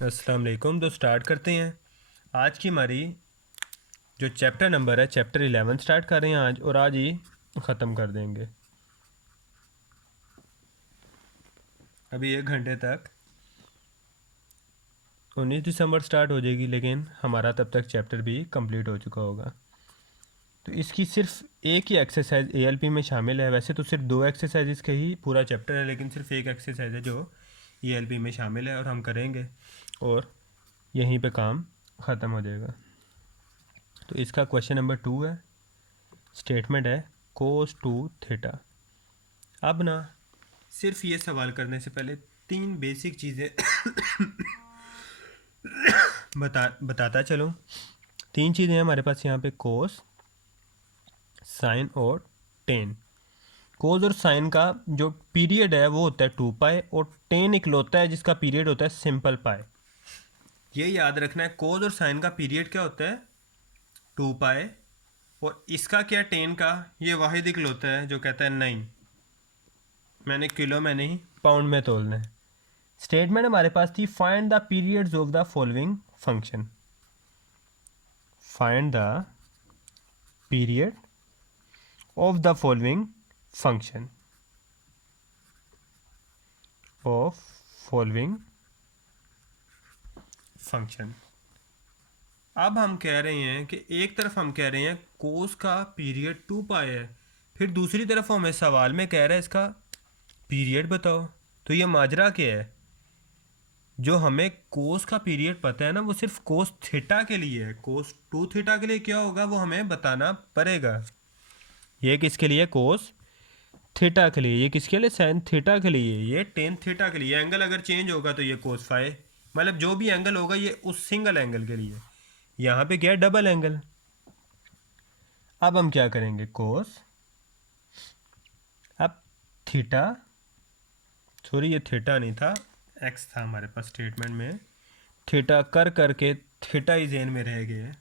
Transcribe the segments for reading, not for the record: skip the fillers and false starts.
अस्सलाम वालेकुम। तो स्टार्ट करते हैं। आज की हमारी जो चैप्टर नंबर है चैप्टर 11 स्टार्ट कर रहे हैं आज, और आज ही ख़त्म कर देंगे। अभी 1 घंटे तक 19 दिसंबर स्टार्ट हो जाएगी, लेकिन हमारा तब तक चैप्टर भी कंप्लीट हो चुका होगा। तो इसकी सिर्फ एक ही एक्सरसाइज एएलपी में शामिल है। वैसे तो सिर्फ 2 एक्सरसाइज इसके ही पूरा चैप्टर है, लेकिन सिर्फ एक एक्सरसाइज है जो एएलपी में शामिल है और हम करेंगे, और यहीं पे काम ख़त्म हो जाएगा। तो इसका क्वेश्चन नंबर 2 है। स्टेटमेंट है कोस टू थीटा। अब ना सिर्फ ये सवाल करने से पहले 3 बेसिक चीज़ें बताता चलो। 3 चीज़ें हैं हमारे पास यहाँ पे, कोस, साइन और टेन। कोस और साइन का जो पीरियड है वो होता है 2 पाई, और टेन इकलौता है जिसका पीरियड होता है सिंपल पाई। ये याद रखना है, कोस और साइन का पीरियड क्या होता है 2 पाई, और इसका क्या टेन का, ये वाहिद इकलौता है जो कहता है नहीं मैंने किलो में नहीं पाउंड में तोलना है। स्टेटमेंट हमारे पास थी find the periods of the following function. Find the period of the following function of following function. अब हम कह रहे हैं कि एक तरफ हम कह रहे हैं कोस का पीरियड 2 पाई है, फिर दूसरी तरफ हमें सवाल में कह रहा है इसका पीरियड बताओ। तो ये माजरा क्या है? जो हमें कोस का पीरियड पता है ना, वो सिर्फ कोस थीटा के लिए है। कोस 2 थीटा के लिए क्या होगा वो हमें बताना पड़ेगा। ये किसके लिए? कोस थीटा के लिए। ये किसके लिए? साइन थीटा के लिए। ये टेन थीटा के लिए। एंगल अगर चेंज होगा तो ये कोस फाई, मतलब जो भी एंगल होगा ये उस सिंगल एंगल के लिए। यहाँ पे क्या है? Double angle. अब हम क्या करेंगे? कोस, अब थीटा, सॉरी ये थीटा नहीं था, एक्स था हमारे पास स्टेटमेंट में। थीटा कर करके थीटा ही जेन में रह गए।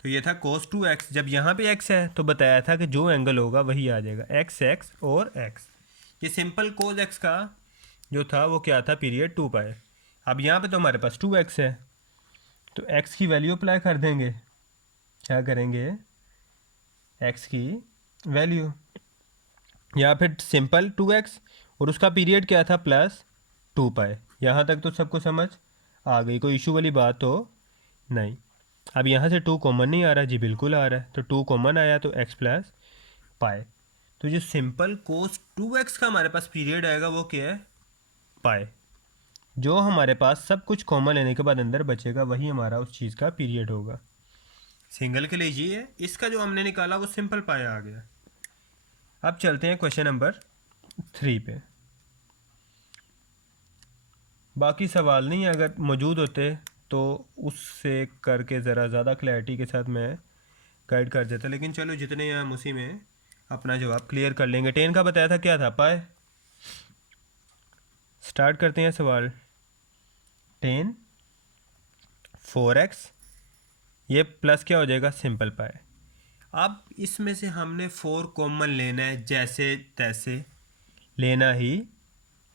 तो ये था कोस 2x। जब यहाँ पे x है तो बताया था कि जो एंगल होगा वही आ जाएगा, x x और x। ये सिंपल कोस x का जो था वो क्या था? पीरियड 2 पाई। अब यहाँ पे तो हमारे पास 2x है, तो x की वैल्यू अप्लाई कर देंगे। क्या करेंगे? x की वैल्यू, या फिर सिंपल 2x, और उसका पीरियड क्या था? +2 पाई। यहाँ तक तो सबको समझ आ गई, कोई इशू वाली बात तो नहीं। अब यहाँ से 2 कॉमन नहीं आ रहा जी, बिल्कुल आ रहा है। तो 2 कॉमन आया तो x प्लस पाई। तो जो सिंपल कोस 2x का हमारे पास पीरियड आएगा वो क्या है? पाई। जो हमारे पास सब कुछ कॉमन लेने के बाद अंदर बचेगा वही हमारा उस चीज़ का पीरियड होगा। सिंगल के लिए ये है, इसका जो हमने निकाला वो सिंपल पाई आ गया। अब चलते हैं क्वेश्चन नंबर 3 पे। बाकी सवाल नहीं, अगर मौजूद होते तो उससे करके ज़रा ज़्यादा क्लैरिटी के साथ मैं गाइड कर देता, लेकिन चलो जितने हैं हम उसी में अपना जवाब क्लियर कर लेंगे। 10 का बताया था क्या था? पाई। स्टार्ट करते हैं सवाल। 10 4x, ये प्लस क्या हो जाएगा? सिंपल पाई। अब इसमें से हमने 4 कॉमन लेना है, जैसे तैसे लेना ही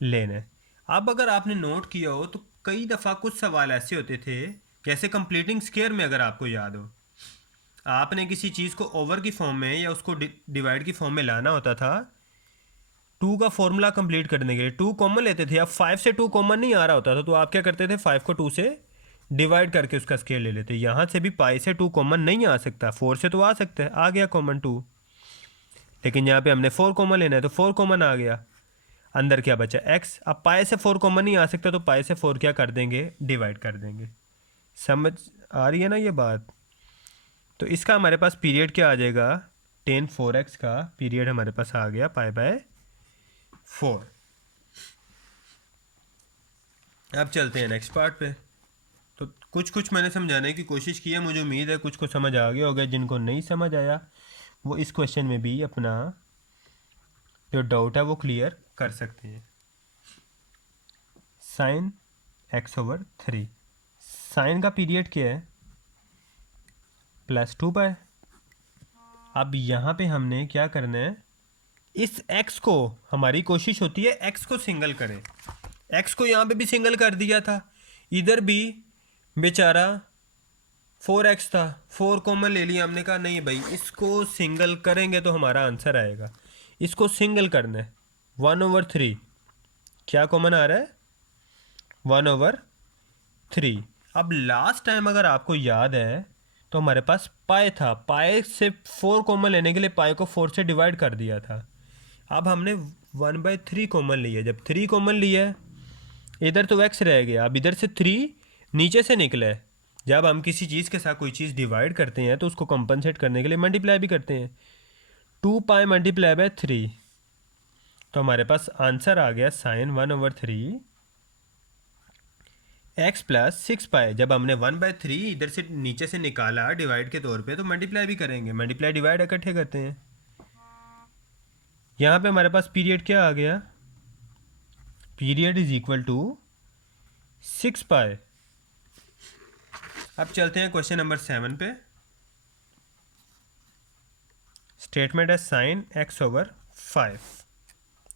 लेना है। अब अगर आपने नोट किया हो तो कई दफ़ा कुछ सवाल ऐसे होते थे, जैसे कंप्लीटिंग स्क्वायर में अगर आपको याद हो, आपने किसी चीज़ को ओवर की फॉर्म में या उसको डिवाइड की फॉर्म में लाना होता था। 2 का फॉर्मूला कंप्लीट करने के लिए 2 कॉमन लेते थे। अब 5 से 2 कॉमन नहीं आ रहा होता था, तो आप क्या करते थे? 5 को 2 से डिवाइड करके उसका स्क्वायर ले लेते। यहाँ से भी पाई से 2 कॉमन नहीं आ सकता, 4 से तो आ सकता है, आ गया कॉमन 2। लेकिन यहाँ पे हमने 4 कॉमन लेना है तो 4 कॉमन आ गया। अंदर क्या बचा? x। अब पाई से 4 कॉमन नहीं आ सकता, तो पाई से 4 क्या कर देंगे? डिवाइड कर देंगे। समझ आ रही है ना ये बात? तो इसका हमारे पास पीरियड क्या आ जाएगा? 10 4x का पीरियड हमारे पास आ गया पाई/4। अब चलते हैं नेक्स्ट पार्ट पे। तो कुछ कुछ मैंने समझाने की कोशिश की है, मुझे उम्मीद है कुछ को समझ आ गया होगा। जिनको नहीं समझ आया वो इस क्वेश्चन में भी अपना जो डाउट है वो क्लियर कर सकते हैं। साइन x/3, साइन का पीरियड क्या है? +2 पाई। अब यहाँ पे हमने क्या करना है? इस x को, हमारी कोशिश होती है x को सिंगल करें। x को यहाँ पे भी सिंगल कर दिया था, इधर भी बेचारा 4x था, 4 कॉमन ले लिया हमने, कहा नहीं भाई इसको सिंगल करेंगे तो हमारा आंसर आएगा, इसको सिंगल करना है। 1/3 क्या कॉमन आ रहा है, 1/3। अब लास्ट टाइम अगर आपको याद है तो हमारे पास पाई था, पाई से 4 कॉमन लेने के लिए पाई को 4 से डिवाइड कर दिया था। अब हमने 1/3 कॉमन लिया, जब 3 कॉमन लिया है इधर तो x रह गया, अब इधर से 3 नीचे से निकला है। जब हम किसी चीज़ के साथ कोई चीज़ डिवाइड करते हैं तो उसको कंपनसेट करने के लिए मल्टीप्लाई भी करते हैं। 2 पाई मल्टीप्लाई बाय 3, तो हमारे पास आंसर आ गया साइन 1/3 x प्लस 6 पाई। जब हमने 1/3 इधर से नीचे से निकाला डिवाइड के तौर पे, तो मल्टीप्लाई भी करेंगे, मल्टीप्लाई डिवाइड इकट्ठे करते हैं। यहाँ पे हमारे पास पीरियड क्या आ गया, पीरियड इज इक्वल टू 6 पाई। अब चलते हैं क्वेश्चन नंबर 7 पे। स्टेटमेंट है sign x/5,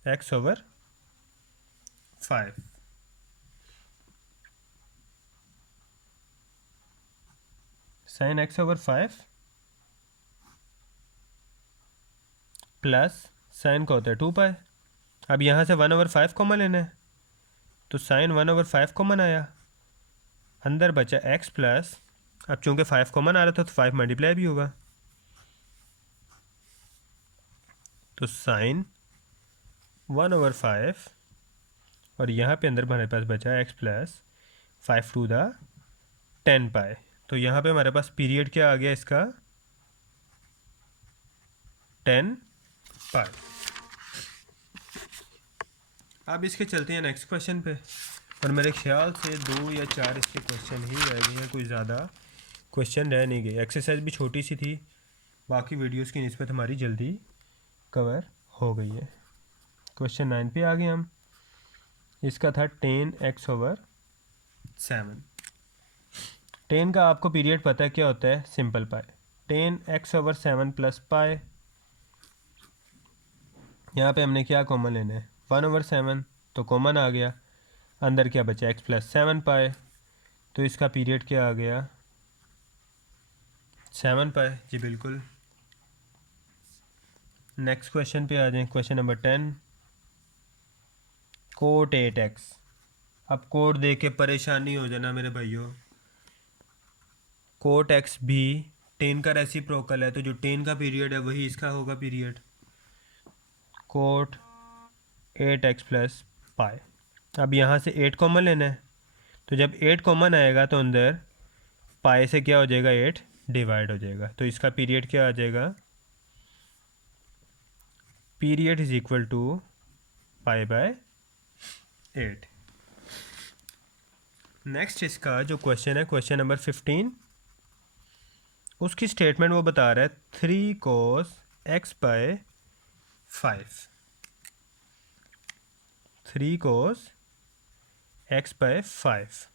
x/5। Sign x/5 plus sign का होता है 2 पाई। अब यहाँ से 1/5 कॉमन लेना है, तो साइन 1/5 कॉमन आया, अंदर बचा x प्लस, अब चूंकि 5 कॉमन आ रहा था तो 5 मल्टीप्लाई भी होगा, तो साइन 1/5 और यहाँ पे अंदर हमारे पास बचा x प्लस 5 टू द 10 पाई। तो यहाँ पे हमारे पास पीरियड क्या आ गया इसका, 10 पाई। अब इसके चलते हैं नेक्स्ट क्वेश्चन पे, और मेरे ख्याल से 2 या 4 इसके क्वेश्चन ही रह गए हैं, कोई ज़्यादा क्वेश्चन रह नहीं गए। एक्सरसाइज भी छोटी सी थी, बाकी वीडियोस की निस्बत हमारी जल्दी कवर हो गई है। क्वेश्चन 9 पे आ गए हम। इसका था 10x/7। 10 का आपको पीरियड पता है क्या होता है, सिंपल पाई। 10x/7 प्लस पाई, यहाँ पे हमने क्या कॉमन लेना है, 1/7, तो कॉमन आ गया, अंदर क्या बचा x प्लस 7 पाई, तो इसका पीरियड क्या आ गया, 7 पाई जी बिल्कुल। नेक्स्ट क्वेश्चन पे आ जाएं, क्वेश्चन नंबर 10, कोट 8x। अब कोट देख के परेशानी हो जाना मेरे भाइयों, कोट x भी 10 का रेसिप्रोकल है, तो जो 10 का पीरियड है वही इसका होगा period, coat 8x plus pi. अब यहाँ से 8 कॉमन लेना है, तो जब 8 कॉमन आएगा तो अंदर पाई से क्या हो जाएगा, 8 डिवाइड हो जाएगा, तो इसका पीरियड क्या आ जाएगा, period is equal to pi by 8। Next इसका जो क्वेश्चन है, क्वेश्चन नंबर 15, उसकी स्टेटमेंट वो बता रहा है 3 cos x/5, 3 cos x/5।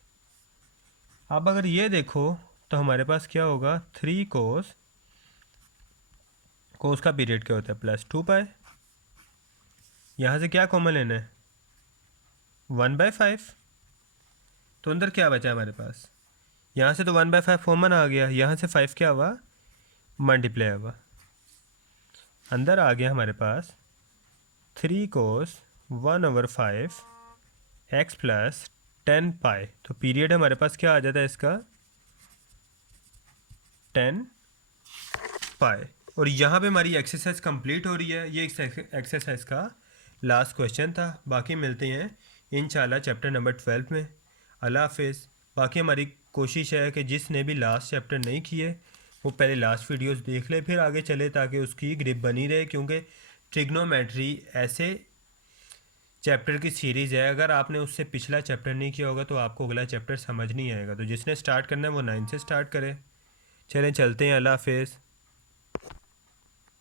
अब अगर ये देखो तो हमारे पास क्या होगा, 3 cos का पीरियड क्या होता है, प्लस 2 पाई। यहाँ से क्या कॉमन लेना है, 1/5, तो अंदर क्या बचा हमारे पास, यहाँ से तो 1/5 कॉमन आ गया, यहाँ से 5 क्या हुआ, मल्टीप्लाई हुआ, अंदर आ गया हमारे पास 3 cos 1/5 x प्लस 10 पाई। तो पीरियड हमारे पास क्या आ जाता है इसका, 10 पाई। और यहाँ पे हमारी एक्सरसाइज कंप्लीट हो रही है, ये एक्सरसाइज का लास्ट क्वेश्चन था। बाकी मिलते हैं इंशाल्लाह चैप्टर नंबर 12 में। अल्लाह हाफिज़। बाकी हमारी कोशिश है कि जिसने भी लास्ट चैप्टर नहीं किए वो पहले लास्ट वीडियोस देख ले, फिर आगे चले, ताकि उसकी ग्रिप बनी रहे, क्योंकि ट्रिग्नोमेट्री ऐसे चैप्टर की सीरीज़ है, अगर आपने उससे पिछला चैप्टर नहीं किया होगा तो आपको अगला चैप्टर समझ नहीं आएगा। तो जिसने स्टार्ट करना है वो 9 से स्टार्ट करे। चलें चलते हैं, अल्लाह हाफिज़।